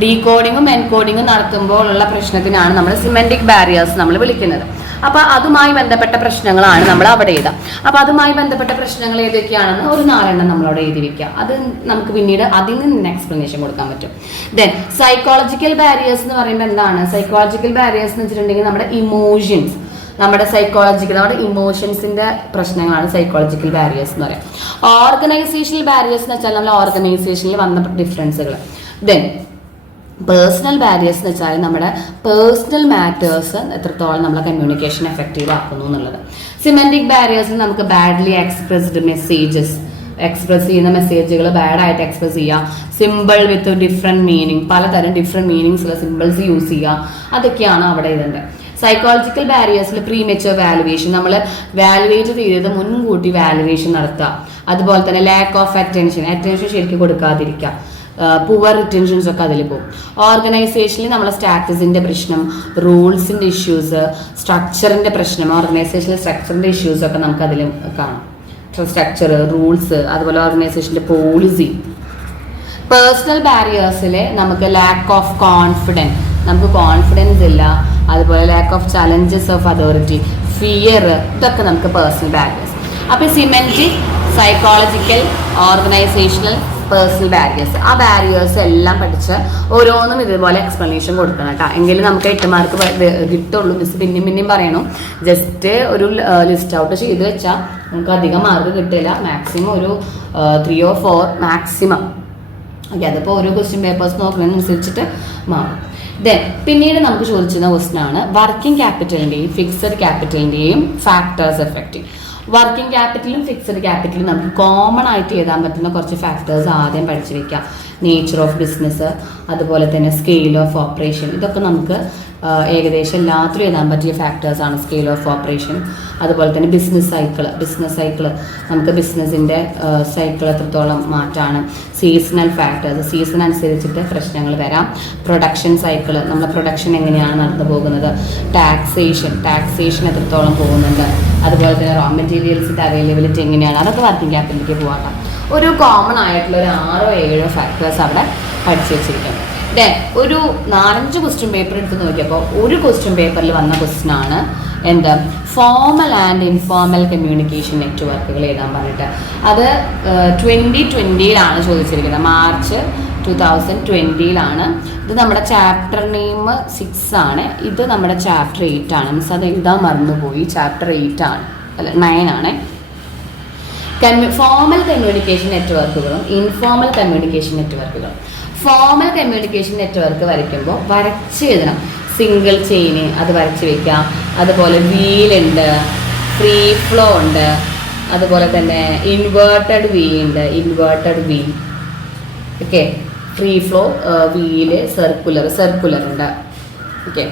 ഡീകോഡിങ്ങും എൻകോഡിങ്ങും നടത്തുമ്പോഴുള്ള പ്രശ്നത്തിനാണ് നമ്മൾ സിമെൻറ്റിക് ബാരിയേഴ്സ് നമ്മൾ വിളിക്കുന്നത്. അപ്പോൾ അതുമായി ബന്ധപ്പെട്ട പ്രശ്നങ്ങളാണ് നമ്മൾ അവിടെ എഴുതുക. അപ്പോൾ അതുമായി ബന്ധപ്പെട്ട പ്രശ്നങ്ങൾ ഏതൊക്കെയാണെന്ന് ഒരു 4 നമ്മളവിടെ എഴുതി വെക്കുക. അത് നമുക്ക് പിന്നീട് അതിൽ നിന്ന് എക്സ്പ്ലനേഷൻ കൊടുക്കാൻ പറ്റും. ദെൻ സൈക്കോളജിക്കൽ ബാരിയേഴ്സ് എന്ന് പറയുമ്പോൾ എന്താണ്? സൈക്കോളജിക്കൽ ബാരിയേഴ്സ് എന്ന് വെച്ചിട്ടുണ്ടെങ്കിൽ നമ്മുടെ ഇമോഷൻസ്, നമ്മുടെ ഇമോഷൻസിന്റെ പ്രശ്നങ്ങളാണ് സൈക്കോളജിക്കൽ ബാരിയേഴ്സ് എന്ന് പറയാം. ഓർഗനൈസേഷണൽ ബാരിയേഴ്സ് എന്ന് വെച്ചാൽ നമ്മുടെ ഓർഗനൈസേഷനിൽ വന്ന ഡിഫറൻസുകൾ. ദെൻ പേഴ്സണൽ ബാരിയേഴ്സ് എന്ന് വെച്ചാൽ നമ്മുടെ പേഴ്സണൽ മാറ്റേഴ്സ് എത്രത്തോളം നമ്മളെ കമ്മ്യൂണിക്കേഷൻ എഫക്റ്റീവ് ആക്കുന്നു എന്നുള്ളത്. സിമെൻറ്റിക് ബാരിയേഴ്സിൽ നമുക്ക് ബാഡ്ലി എക്സ്പ്രസ്ഡ് എക്സ്പ്രസ് ചെയ്യുന്ന മെസ്സേജുകൾ ബാഡായിട്ട് എക്സ്പ്രസ് ചെയ്യുക, സിമ്പിൾ വിത്ത് ഡിഫറെൻറ്റ് മീനിങ്, പലതരം ഡിഫറെൻറ്റ് മീനിങ്സുള്ള സിമ്പിൾസ് യൂസ് ചെയ്യുക, അതൊക്കെയാണ് അവിടെ ഇതുണ്ട്. സൈക്കോളജിക്കൽ ബാരിയേഴ്സിൽ പ്രീമെച്വർ വാലുവേഷൻ, നമ്മൾ വാലുവേറ്റ് ചെയ്തത് മുൻകൂട്ടി വാലുവേഷൻ നടത്തുക. അതുപോലെ തന്നെ ലാക്ക് ഓഫ് അറ്റൻഷൻ ശരിക്കും കൊടുക്കാതിരിക്കുക, പുവർ റിറ്റൻഷൻസ് ഒക്കെ അതിൽ പോകും. ഓർഗനൈസേഷനിൽ നമ്മളെ സ്റ്റാറ്റസിൻ്റെ പ്രശ്നം, റൂൾസിൻ്റെ ഇഷ്യൂസ്, സ്ട്രക്ചറിൻ്റെ പ്രശ്നം, ഓർഗനൈസേഷനിലെ സ്ട്രക്ചറിൻ്റെ ഇഷ്യൂസ് ഒക്കെ നമുക്ക് അതിൽ കാണാം. സ്ട്രക്ചർ, റൂൾസ്, അതുപോലെ ഓർഗനൈസേഷൻ്റെ പോളിസി. പേഴ്സണൽ ബാരിയേഴ്സിൽ നമുക്ക് ലാക്ക് ഓഫ് കോൺഫിഡൻസ്, നമുക്ക് കോൺഫിഡൻസ് ഇല്ല, അതുപോലെ lack of challenges of authority, fear, ഇതൊക്കെ നമുക്ക് പേഴ്സണൽ ബാരിയേഴ്സ്. അപ്പോൾ സിമെൻറ്റിക്, സൈക്കോളജിക്കൽ, ഓർഗനൈസേഷണൽ, പേഴ്സണൽ ബാരിയേഴ്സ്, ആ ബാരിയേഴ്സ് എല്ലാം പഠിച്ച് ഓരോന്നും ഇതുപോലെ എക്സ്പ്ലനേഷൻ കൊടുക്കണം കേട്ടോ. എങ്കിലും നമുക്ക് 8 മാർക്ക് കിട്ടുള്ളൂ. മിസ് പിന്നെയും പറയണം, ജസ്റ്റ് ഒരു ലിസ്റ്റ് ഔട്ട് ചെയ്ത് വെച്ചാൽ നമുക്ക് അധികം മാർക്ക് കിട്ടില്ല. മാക്സിമം ഒരു 3 or 4 മാക്സിമം. ഓക്കെ, അതിപ്പോൾ ഓരോ ക്വസ്റ്റ്യൻ പേപ്പേഴ്സ് നോക്കുന്നതിനനുസരിച്ചിട്ട് മാറും. ദെൻ പിന്നീട് നമുക്ക് ചോദിച്ചിരുന്ന ക്വസ്റ്റ്യൻ ആണ് വർക്കിംഗ് ക്യാപിറ്റലിൻ്റെയും ഫിക്സഡ് ക്യാപിറ്റലിൻ്റെയും ഫാക്ടേഴ്സ് എഫക്റ്റിംഗ്. വർക്കിംഗ് ക്യാപിറ്റലും ഫിക്സഡ് ക്യാപിറ്റലും നമുക്ക് കോമൺ ആയിട്ട് എഴുതാൻ പറ്റുന്ന കുറച്ച് ഫാക്ടേഴ്സ് ആദ്യം പഠിച്ചു വെക്കാം. നേച്ചർ ഓഫ് ബിസിനസ്, അതുപോലെ തന്നെ സ്കെയിൽ ഓഫ് ഓപ്പറേഷൻ, ഇതൊക്കെ നമുക്ക് ഏകദേശം എല്ലാത്തിലും എഴുതാൻ പറ്റിയ ഫാക്ടേഴ്സാണ് സ്കെയിൽ ഓഫ് ഓപ്പറേഷൻ. അതുപോലെ തന്നെ ബിസിനസ് സൈക്കിൾ നമുക്ക് ബിസിനസ്സിൻ്റെ സൈക്കിൾ എത്രത്തോളം മാറ്റാണ്. സീസണൽ ഫാക്ടേഴ്സ്, സീസൺ അനുസരിച്ചിട്ട് പ്രശ്നങ്ങൾ വരാം. പ്രൊഡക്ഷൻ സൈക്കിൾ, നമ്മുടെ പ്രൊഡക്ഷൻ എങ്ങനെയാണ് നടന്നു പോകുന്നത്. ടാക്സേഷൻ എത്രത്തോളം പോകുന്നുണ്ട്. അതുപോലെ തന്നെ റോ മെറ്റീരിയൽസിൻ്റെ അവൈലബിലിറ്റി എങ്ങനെയാണ്, അതൊക്കെ വർക്കിംഗ് ക്യാപിറ്റലിലേക്ക് പോകാം. ഒരു കോമൺ ആയിട്ടുള്ള ഒരു 6-7 ഫാക്ടേഴ്സ് അവിടെ പഠിച്ചു വെച്ചിരിക്കുന്നത്. ദെൻ ഒരു 4-5 ക്വസ്റ്റ്യൻ പേപ്പർ എടുത്ത് നോക്കിയപ്പോൾ ഒരു ക്വസ്റ്റ്യൻ പേപ്പറിൽ വന്ന ക്വസ്റ്റ്യൻ ആണ് എന്ത്, ഫോർമൽ ആൻഡ് ഇൻഫോർമൽ കമ്മ്യൂണിക്കേഷൻ നെറ്റ്വർക്കുകൾ എഴുതാൻ പറഞ്ഞിട്ട്. അത് 2020 ചോദിച്ചിരിക്കുന്നത്, March 2020. ഇത് നമ്മുടെ ചാപ്റ്റർ നെയിം 6 ആണ്. ഇത് നമ്മുടെ ചാപ്റ്റർ 8 ആണ്. മീൻസ് അത് എഴുതാൻ മറന്നുപോയി. ചാപ്റ്റർ 8 ആണ്, അല്ല 9 ആണ്. ഫോർമൽ കമ്മ്യൂണിക്കേഷൻ നെറ്റ്വർക്കുകളും ഇൻഫോർമൽ കമ്മ്യൂണിക്കേഷൻ നെറ്റ്വർക്കുകളും. ഫോർമൽ കമ്മ്യൂണിക്കേഷൻ നെറ്റ്വർക്ക് വരയ്ക്കുമ്പോൾ വരച്ച് എഴുതണം. സിംഗിൾ ചെയിന് അത് വരച്ച് വെക്കാം. അതുപോലെ വീലുണ്ട്, ഫ്രീ ഫ്ലോ ഉണ്ട്, അതുപോലെ തന്നെ inverted wheel. Okay, free flow wheel, circular ഉണ്ട്. ഓക്കെ,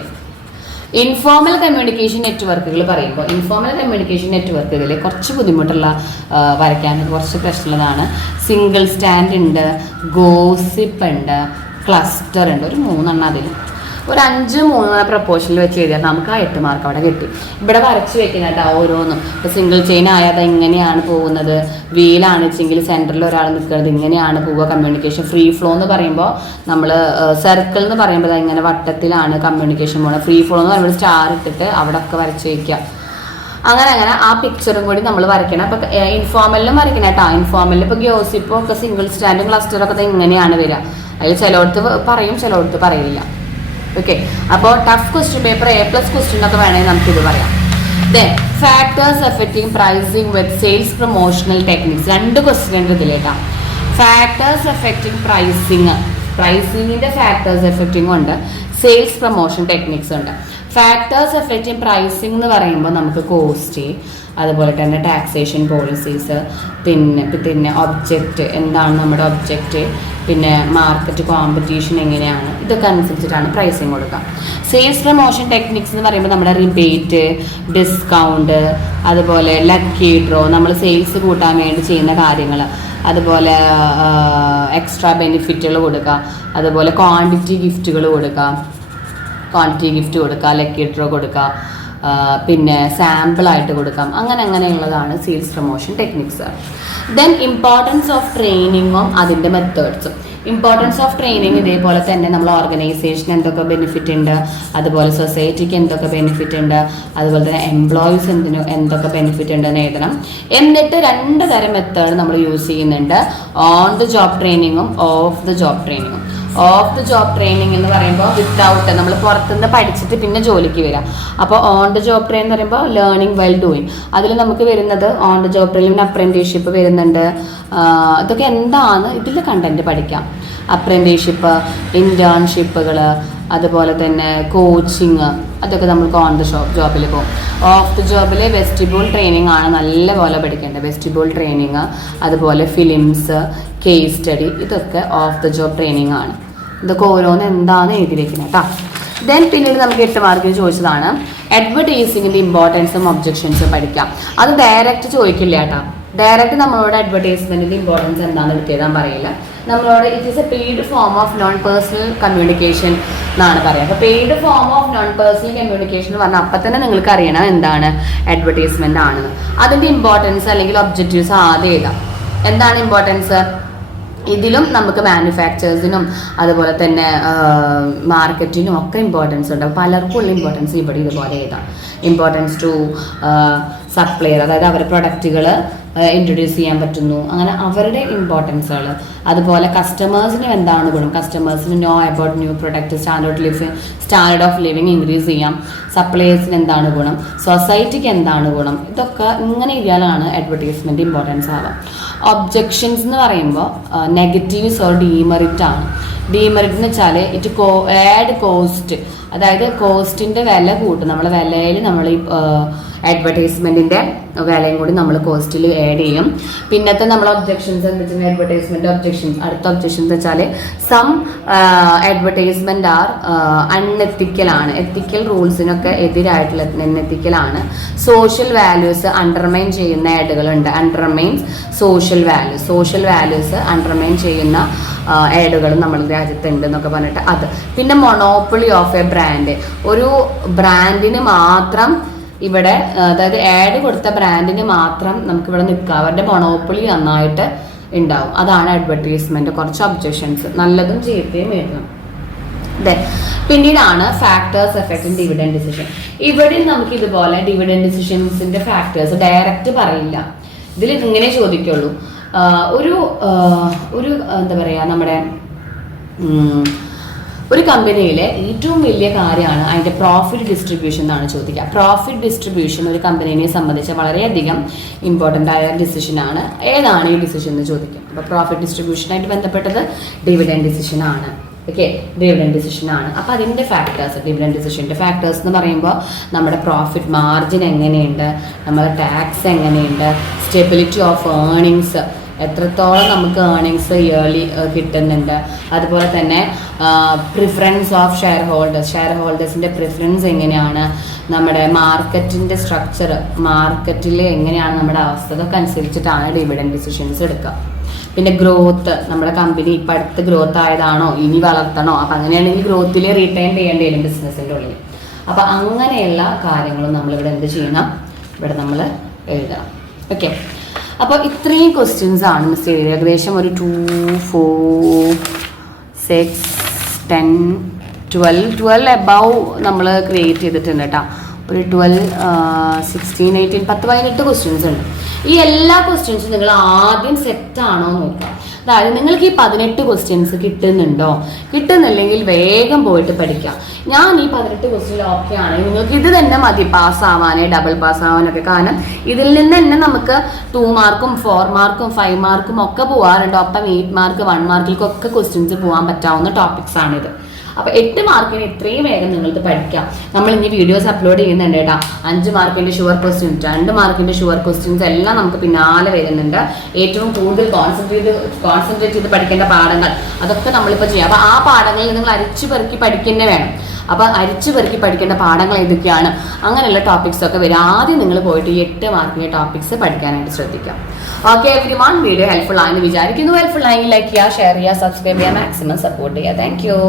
ഇൻഫോർമൽ കമ്മ്യൂണിക്കേഷൻ നെറ്റ്വർക്കുകൾ പറയുമ്പോൾ ഇൻഫോർമൽ കമ്മ്യൂണിക്കേഷൻ നെറ്റ്വർക്കുകളിൽ കുറച്ച് ബുദ്ധിമുട്ടുള്ള വരയ്ക്കാൻ കുറച്ച് പ്രശ്നമുള്ളതാണ്. സിംഗിൾ സ്റ്റാൻഡ് ഉണ്ട്, ഗോസിപ്പ് ഉണ്ട്, ക്ലസ്റ്റർ ഉണ്ട്. ഒരു 3 അതിൽ ഒരു 5-3 പ്രപ്പോർഷനിൽ വെച്ച് എഴുതിയാൽ നമുക്ക് ആ 8 മാർക്ക് അവിടെ കിട്ടി. ഇവിടെ വരച്ച് വെക്കുന്നതായിട്ട് ഓരോന്നും. ഇപ്പോൾ സിംഗിൾ ചെയിൻ ആയാൽ അത് എങ്ങനെയാണ് പോകുന്നത്, വീലാണ് വെച്ചെങ്കിൽ സെൻറ്ററിൽ ഒരാൾ നിൽക്കുന്നത് ഇങ്ങനെയാണ് പോവുക കമ്മ്യൂണിക്കേഷൻ. ഫ്രീ ഫ്ലോ എന്ന് പറയുമ്പോൾ നമ്മൾ സർക്കിൾ എന്ന് പറയുമ്പോൾ അത് ഇങ്ങനെ വട്ടത്തിലാണ് കമ്മ്യൂണിക്കേഷൻ പോകുന്നത്. ഫ്രീ ഫ്ലോ എന്ന് പറയുമ്പോൾ സ്റ്റാർ ഇട്ടിട്ട് അവിടെ ഒക്കെ വരച്ച് വയ്ക്കുക. അങ്ങനെ ആ പിക്ചറും കൂടി നമ്മൾ വരയ്ക്കണം. അപ്പോൾ ഇൻഫോർമലിലും വരയ്ക്കണം കേട്ടോ. ഇൻഫോർമലിൽ ഇപ്പോൾ ഗ്യോസിപ്പോ ഒക്കെ സിംഗിൾ സ്റ്റാൻഡും ക്ലസ്റ്ററൊക്കെ ഇങ്ങനെയാണ് വരിക. അതിൽ ചിലയിടത്ത് പറയും, ചിലയിടത്ത് പറയില്ല. ഓക്കെ, അപ്പോൾ tough question paper A+ question ഒക്കെ വേണമെങ്കിൽ നമുക്കിത് പറയാം. ദെൻ ഫാക്ടേഴ്സ് എഫക്റ്റിംഗ് പ്രൈസിങ് വിത്ത് സെയിൽസ് പ്രൊമോഷണൽ ടെക്നിക്സ്. 2 ക്വസ്റ്റ്യൻ ഉണ്ട് ഇതിലേക്കാം. ഫാക്ടേഴ്സ് എഫക്റ്റിംഗ് പ്രൈസിങ്ങിൻ്റെ ഫാക്ടേഴ്സ് എഫക്റ്റിംഗ് ഉണ്ട്, സെയിൽസ് പ്രൊമോഷൻ ടെക്നിക്സ് ഉണ്ട്. ഫാക്ടേഴ്സ് എഫക്റ്റിംഗ് പ്രൈസിംഗ് എന്ന് പറയുമ്പോൾ നമുക്ക് കോസ്റ്റ്, അതുപോലെ തന്നെ ടാക്സേഷൻ പോളിസീസ്, പിന്നെ ഒബ്ജക്റ്റ് എന്താണ് നമ്മുടെ ഒബ്ജക്റ്റ്, പിന്നെ മാർക്കറ്റ് കോമ്പറ്റീഷൻ എങ്ങനെയാണ്, ഇതൊക്കെ അനുസരിച്ചിട്ടാണ് പ്രൈസിങ് കൊടുക്കുക. സെയിൽസ് പ്രൊമോഷൻ ടെക്നിക്സ് എന്ന് പറയുമ്പോൾ നമ്മുടെ റിബേറ്റ്, ഡിസ്കൗണ്ട്, അതുപോലെ ലക്കി ഡ്രോ, നമ്മൾ സെയിൽസ് കൂട്ടാൻ വേണ്ടി ചെയ്യുന്ന കാര്യങ്ങൾ, അതുപോലെ എക്സ്ട്രാ ബെനിഫിറ്റുകൾ കൊടുക്കുക, അതുപോലെ ക്വാണ്ടിറ്റി ഗിഫ്റ്റ് കൊടുക്കുക, ലക്കി ഡ്രോ കൊടുക്കുക, പിന്നെ സാമ്പിളായിട്ട് കൊടുക്കാം. അങ്ങനെയുള്ളതാണ് sales promotion techniques. Then importance of ട്രെയിനിങ്ങും അതിൻ്റെ മെത്തേഡ്സും. ഇമ്പോർട്ടൻസ് ഓഫ് ട്രെയിനിങ് ഇതേപോലെ തന്നെ നമ്മൾ ഓർഗനൈസേഷന് എന്തൊക്കെ ബെനിഫിറ്റ് ഉണ്ട്, അതുപോലെ സൊസൈറ്റിക്ക് എന്തൊക്കെ ബെനിഫിറ്റ് ഉണ്ട്, അതുപോലെ തന്നെ എംപ്ലോയീസ് എന്തൊക്കെ ബെനിഫിറ്റ് ഉണ്ടെന്ന് എഴുതണം. എന്നിട്ട് 2 തരം മെത്തേഡ് നമ്മൾ യൂസ് ചെയ്യുന്നുണ്ട്, ഓൺ ദ ജോബ് ട്രെയിനിങ്ങും ഓഫ് ദ ജോബ് ട്രെയിനിങ്ങും. ഓഫ് ദ ജോബ് ട്രെയിനിങ് എന്ന് പറയുമ്പോൾ വിത്തൗട്ട് നമ്മൾ പുറത്തുനിന്ന് പഠിച്ചിട്ട് പിന്നെ ജോലിക്ക് വരാം. അപ്പോൾ ഓൺ ദ ജോബ് ട്രെയിൻ എന്ന് പറയുമ്പോൾ ലേണിംഗ് വെൽ ഡൂയിങ്. അതിൽ നമുക്ക് വരുന്നത് on the job training apprenticeship വരുന്നുണ്ട്. ഇതൊക്കെ എന്താണ് ഇതിൽ കണ്ടന്റ് പഠിക്കാം. അപ്രന്റീസ്ഷിപ്പ്, ഇന്റേൺഷിപ്പുകൾ, അതുപോലെ തന്നെ കോച്ചിങ്, അതൊക്കെ നമുക്ക് ഓൺ ദ ജോബിൽ പോകും. ഓഫ് ദ ജോബിൽ വെസ്റ്റിബ്യൂൾ ട്രെയിനിങ് ആണ് നല്ലപോലെ പഠിക്കേണ്ടത്. വെസ്റ്റിബ്യൂൾ ട്രെയിനിങ്, അതുപോലെ ഫിലിംസ്, കേസ് സ്റ്റഡി, ഇതൊക്കെ ഓഫ് ദ ജോബ് ട്രെയിനിങ് ആണ്. ഇതൊക്കെ ഓരോന്ന് എന്താണ് എഴുതി വെക്കുന്നത് കേട്ടോ. ദെൻ പിന്നീട് നമുക്ക് 8 മാർക്കിന് ചോദിച്ചതാണ് അഡ്വർടൈസിങ്ങിൻ്റെ ഇമ്പോർട്ടൻസും ഒബ്ജക്ഷൻസും പഠിക്കാം. അത് ഡയറക്റ്റ് ചോദിക്കില്ല കേട്ടോ. ഡയറക്റ്റ് നമ്മളോട് അഡ്വർടൈസ്മെൻറ്റിൻ്റെ ഇമ്പോർട്ടൻസ് എന്താണെന്ന് എടുത്തെഴുതാൻ പറയില്ല. നമ്മളോട് it is A paid form of non personal communication എന്നാണ് പറയുക. അപ്പോൾ paid form of non personal communication എന്ന് പറഞ്ഞാൽ അപ്പം തന്നെ നിങ്ങൾക്ക് അറിയണം എന്താണ് അഡ്വർടൈസ്മെൻ്റ് ആണെന്ന്. അതിൻ്റെ ഇമ്പോർട്ടൻസ് അല്ലെങ്കിൽ ഒബ്ജക്റ്റീവ്സ് ആദ്യം എഴുതാം. എന്താണ് ഇമ്പോർട്ടൻസ്? ഇതിലും നമുക്ക് മാനുഫാക്ചേഴ്സിനും അതുപോലെ തന്നെ മാർക്കറ്റിനും ഒക്കെ ഇമ്പോർട്ടൻസ് ഉണ്ട്. പലർക്കും ഉള്ള ഇമ്പോർട്ടൻസ് ഇവിടെ ഇതുപോലെ എഴുതാം. ഇമ്പോർട്ടൻസ് ടു സപ്ലയർ, അതായത് അവരുടെ പ്രൊഡക്റ്റുകൾ ഇൻട്രൊഡ്യൂസ് ചെയ്യാൻ പറ്റുന്നു, അങ്ങനെ അവരുടെ ഇമ്പോർട്ടൻസുകൾ. അതുപോലെ കസ്റ്റമേഴ്സിന് എന്താണ് ഗുണം, കസ്റ്റമേഴ്സിന് know about new product, standard of living increase ചെയ്യാം. സപ്ലയേഴ്സിന് എന്താണ് ഗുണം, സൊസൈറ്റിക്ക് എന്താണ് ഗുണം, ഇതൊക്കെ ഇങ്ങനെ ഇരിയാലാണ് അഡ്വർടൈസ്മെൻറ്റ് ഇമ്പോർട്ടൻസ് ആവാം. ഒബ്ജെക്ഷൻസ് എന്ന് പറയുമ്പോൾ നെഗറ്റീവ്സ് ഓർ ഡീമെറിറ്റ് ആണ്. ഡീമെറിറ്റ് എന്ന് വെച്ചാൽ ആഡ് കോസ്റ്റ്, അതായത് കോസ്റ്റിൻ്റെ വില കൂട്ടും. നമ്മളെ വിലയിൽ നമ്മൾ ഈ അഡ്വർടൈസ്മെൻറ്റിൻ്റെ വിലയും കൂടി നമ്മൾ കോസ്റ്റിൽ ആഡ് ചെയ്യും. പിന്നത്തെ നമ്മൾ ഒബ്ജെക്ഷൻസ് എന്താ വെച്ചാൽ അഡ്വർടൈസ്മെന്റ് ഒബ്ജെക്ഷൻസ്. അടുത്ത ഒബ്ജെക്ഷൻസ് വെച്ചാൽ സം അഡ്വർടൈസ്മെന്റ് ആർ അൺഎത്തിക്കലാണ്, എത്തിക്കൽ റൂൾസിനൊക്കെ എതിരായിട്ടുള്ള അൺഎത്തിക്കലാണ്. സോഷ്യൽ വാല്യൂസ് അണ്ടർമൈൻ ചെയ്യുന്ന ആഡുകളുണ്ട്. അണ്ടർമൈൻസ് സോഷ്യൽ വാല്യൂസ് അണ്ടർമൈൻ ചെയ്യുന്ന ആഡുകൾ നമ്മുടെ രാജ്യത്തുണ്ട് എന്നൊക്കെ പറഞ്ഞിട്ട് അത്. പിന്നെ മൊണോപ്പൊളി ഓഫ് എ ബ്രാൻഡ്, ഒരു ബ്രാൻഡിന് മാത്രം ഇവിടെ, അതായത് ആഡ് കൊടുത്ത ബ്രാൻഡിന് മാത്രം നമുക്ക് ഇവിടെ നിൽക്കാം, അവരുടെ മൊണോപ്പൊളി നന്നായിട്ട് ഉണ്ടാവും. അതാണ് അഡ്വർടൈസ്മെന്റ്. കുറച്ച് ഒബ്ജെക്ഷൻസ് നല്ലതും ചീത്തയും എഴുതണം. അതെ. പിന്നീടാണ് ഫാക്ടേഴ്സ് എഫക്റ്റിംഗ് ഡിവിഡൻഡ് ഡിസിഷൻ. ഇവിടെ നമുക്ക് ഇതുപോലെ ഡിവിഡൻഡ് ഡിസിഷൻസിന്റെ ഫാക്ടേഴ്സ് ഡയറക്റ്റ് പറയില്ല, ഇതിൽ ഇങ്ങനെ ചോദിക്കുള്ളൂ. ഒരു എന്താ പറയുക, നമ്മുടെ ഒരു കമ്പനിയിലെ ഏറ്റവും വലിയ കാര്യമാണ് അതിൻ്റെ പ്രോഫിറ്റ് ഡിസ്ട്രിബ്യൂഷൻ എന്നാണ് ചോദിക്കുക. പ്രോഫിറ്റ് ഡിസ്ട്രിബ്യൂഷൻ ഒരു കമ്പനീനെ സംബന്ധിച്ച് വളരെയധികം ഇമ്പോർട്ടൻ്റ് ആയ ഡിസിഷനാണ്. ഏതാണ് ഈ ഡിസിഷൻ എന്ന് ചോദിക്കും. അപ്പോൾ പ്രോഫിറ്റ് ഡിസ്ട്രിബ്യൂഷനായിട്ട് ബന്ധപ്പെട്ടത് ഡിവിഡൻഡ് ഡിസിഷനാണ്. ഓക്കെ, ഡിവിഡൻഡ് ഡിസിഷനാണ്. അപ്പോൾ അതിൻ്റെ ഫാക്ടേഴ്സ്, ഡിവിഡൻഡ് ഡിസിഷൻ്റെ ഫാക്ടേഴ്സ് എന്ന് പറയുമ്പോൾ നമ്മുടെ പ്രോഫിറ്റ് മാർജിൻ എങ്ങനെയുണ്ട്, നമ്മുടെ ടാക്സ് എങ്ങനെയുണ്ട്, സ്റ്റെബിലിറ്റി ഓഫ് ഏർണിങ്സ്, എത്രത്തോളം നമുക്ക് ഏർണിങ്സ് ഇയർലി കിട്ടുന്നുണ്ട്, അതുപോലെ തന്നെ പ്രിഫറൻസ് ഓഫ് ഷെയർ ഹോൾഡേഴ്സിൻ്റെ പ്രിഫറൻസ് എങ്ങനെയാണ്, നമ്മുടെ മാർക്കറ്റിൻ്റെ സ്ട്രക്ചർ, മാർക്കറ്റിൽ എങ്ങനെയാണ് നമ്മുടെ അവസ്ഥ, അതൊക്കെ അനുസരിച്ചിട്ടാണ് ഡിവിഡൻഡ് ഡിസിഷൻസ് എടുക്കുക. പിന്നെ ഗ്രോത്ത്, നമ്മുടെ കമ്പനി ഇപ്പം അടുത്ത് ഗ്രോത്ത് ആയതാണോ, ഇനി വളർത്തണോ, അപ്പം അങ്ങനെയാണെങ്കിൽ ഗ്രോത്തിൽ റീറ്റെയിൻ ചെയ്യേണ്ടി വരും ബിസിനസ്സിൻ്റെ ഉള്ളിൽ. അപ്പം അങ്ങനെയുള്ള കാര്യങ്ങളും നമ്മളിവിടെ എന്ത് ചെയ്യണം, ഇവിടെ നമ്മൾ എഴുതണം. ഓക്കെ, അപ്പോൾ ഇത്രയും ക്വസ്റ്റ്യൻസ് ആണ് മിസ് ചെയ്തത്. ഏകദേശം ഒരു 2, 4, 6, 10, 12 എബവ് നമ്മൾ ക്രിയേറ്റ് ചെയ്തിട്ടുണ്ട് കേട്ടോ. ഒരു 12, 16, 18, 18 ക്വസ്റ്റ്യൻസ് ഉണ്ട്. ഈ എല്ലാ ക്വസ്റ്റ്യൻസും നിങ്ങൾ ആദ്യം സെറ്റാണോ നോക്കുക. അതായത് നിങ്ങൾക്ക് ഈ 18 ക്വസ്റ്റ്യൻസ് കിട്ടുന്നുണ്ടോ, കിട്ടുന്നില്ലെങ്കിൽ വേഗം പോയിട്ട് പഠിക്കാം. ഞാൻ ഈ 18 ക്വസ്റ്റ്യൻ ഓക്കെ ആണെങ്കിൽ നിങ്ങൾക്ക് ഇത് തന്നെ മതി പാസ്സാവാനേ, ഡബിൾ പാസ്സാവാനൊക്കെ. കാരണം ഇതിൽ നിന്ന് തന്നെ നമുക്ക് 2 മാർക്കും 4 മാർക്കും 5 മാർക്കും ഒക്കെ പോകാറുണ്ട്. ഒപ്പം 8 മാർക്ക് 1 മാർക്കിലേക്കൊക്കെ ക്വസ്റ്റ്യൻസ് പോകാൻ പറ്റാവുന്ന ടോപ്പിക്സ് ആണിത്. അപ്പോൾ 8 മാർക്കിന് ഇത്രയും വേഗം നിങ്ങൾക്ക് പഠിക്കാം. നമ്മൾ ഇനി വീഡിയോസ് അപ്ലോഡ് ചെയ്യുന്നുണ്ട് കേട്ടോ. 5 മാർക്കിൻ്റെ ഷുവർ ക്വസ്റ്റ്യൻസ്, 2 മാർക്കിൻ്റെ ഷുവർ ക്വസ്റ്റ്യൻസ് എല്ലാം നമുക്ക് പിന്നാലെ വരുന്നുണ്ട്. ഏറ്റവും കൂടുതൽ കോൺസെൻട്രേറ്റ് ചെയ്ത് പഠിക്കേണ്ട പാഠങ്ങൾ അതൊക്കെ നമ്മളിപ്പോൾ ചെയ്യാം. അപ്പോൾ ആ പാഠങ്ങളിൽ നിങ്ങൾ അരിച്ചു പെറുക്കി പഠിക്കുന്നേ വേണം. അപ്പോൾ അരിച്ചു പെറുക്കി പഠിക്കേണ്ട പാഠങ്ങൾ ഏതൊക്കെയാണ്, അങ്ങനെയുള്ള ടോപ്പിക്സ് ഒക്കെ വരും. ആദ്യം നിങ്ങൾ പോയിട്ട് 8 മാർക്കിൻ്റെ ടോപ്പിക്സ് പഠിക്കാനായിട്ട് ശ്രദ്ധിക്കാം. ഓക്കെ എവരിവൺ, വീഡിയോ ഹെൽപ്ഫുൾ ആയെന്ന് വിചാരിക്കുന്നു. ഹെൽപ്ഫുൾ ആയെങ്കിൽ ലൈക്ക് ചെയ്യുക, ഷെയർ ചെയ്യുക, സബ്സ്ക്രൈബ് ചെയ്യുക, മാക്സിമം സപ്പോർട്ട് ചെയ്യുക. Thank you.